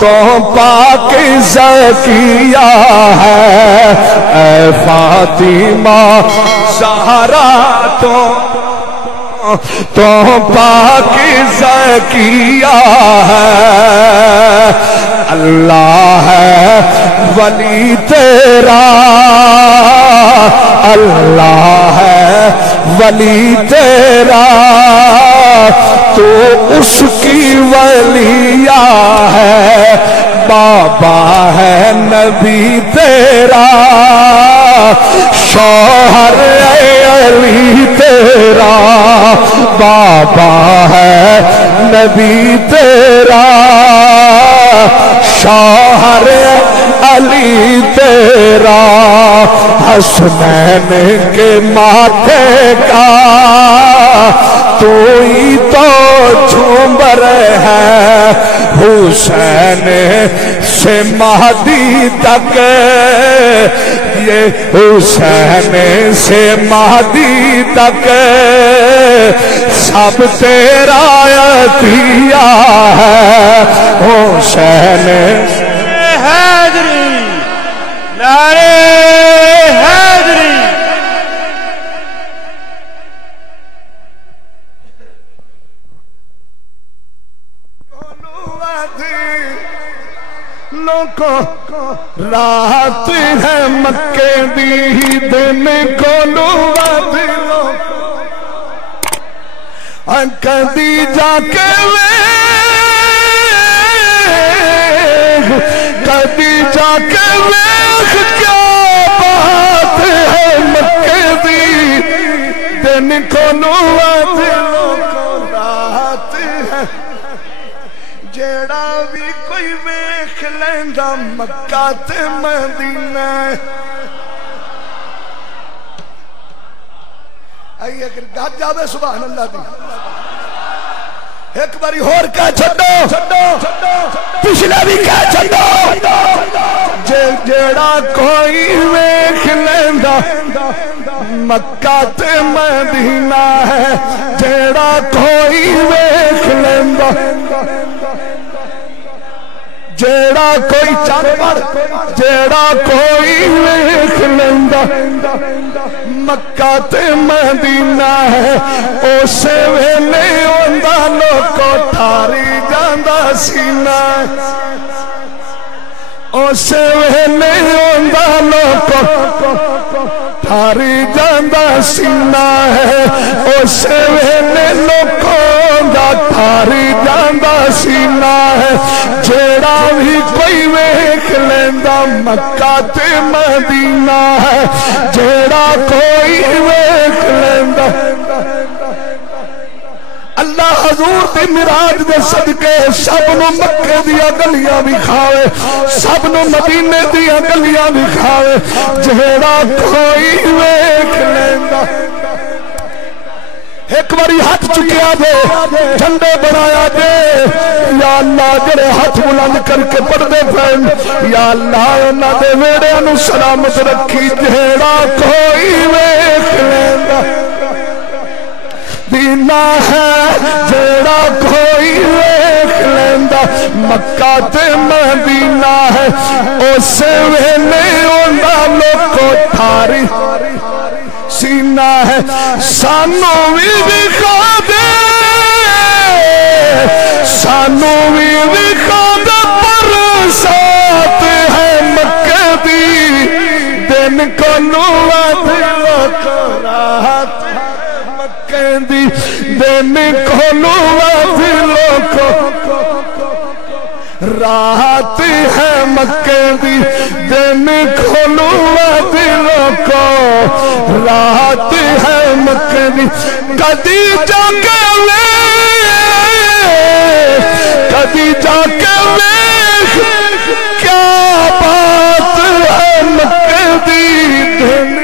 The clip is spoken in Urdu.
تو پاک زکیہ ہے اے فاطمہ زہرا تو پاک زکیہ ہے اللہ ہے ولی تیرا اللہ ہے ولی تیرا تو اس کی ولیہ ہے بابا ہے نبی تیرا شوہر علی تیرا بابا ہے نبی تیرا شوہر علی تیرا حسنین کے ماتھے کا تو ہی تو جھومر ہے حسین سے مہدی تک یہ حسین سے مہدی تک سب تیرا عطیہ ہے حسین حیدری نعرہ حیدری رات ہے مکے دی دن کو لوات کدی جا کے کدی جا کے ویخ کیا بات ہے مکے دی دن کو لوات رات ہے جیڑا بھی کوئی ویکھ لیندا مکہ تے مدینہ آئیے اگر گھر جاوے سبحان اللہ دی ایک باری ہور کہہ چھڑو پچھلے بھی کہہ چھڑو جیڑا کوئی ویکھ لیندا مکہ تے مدینہ ہے جیڑا کوئی ویکھ لیندا جیڑا کوئی چار جیڑا کوئی ویکھ لیندا مکہ تے مدینہ ہے اسے ویلے اوندا لوکو ٹھاری جاندا سینہ اسے ویلے اوندا لوکو ٹھاری جاندا سینہ ہے اسے ویلے لوکو دا ٹھاری جاندا سینہ ہے جیڑا بھی کوئی ویکھ لیندا مکہ تے مدینہ ہے جیڑا کوئی ویکھ لیندا اللہ حضور دی معراج دے صدقے سب نو مکے دیا گلیاں بھی کھاوے سب نو مدینے دیا گلیاں بھی کھاوے جیڑا کوئی ویکھ لیندا ایک باری ہاتھ چکیا دے جھنڈے بنایا دے یا اللہ جڑے ہاتھ بلند کر کے پردے پہن یا اللہ انہاں دے ویڑے نو سلامت رکھی جیڑا کوئی ویکھ لیندا دینا ہے جیڑا کوئی ویکھ لیندا مکہ تے مدینہ ہے اسے ویلے اوندا لوکو ٹھاری سینہ ہے سانو بھی دکھا دے سانو بھی دکھا دے پر ساتھ ہے مکہ دی دن کو لوات لوکو رات مکہ دی دن کو لوات لوکو رات ہے مکے دی دن کھولوا دلوں کو رات ہے مکے دی کدی جا کے کدی جا کے کیا بات ہے مکے دی دن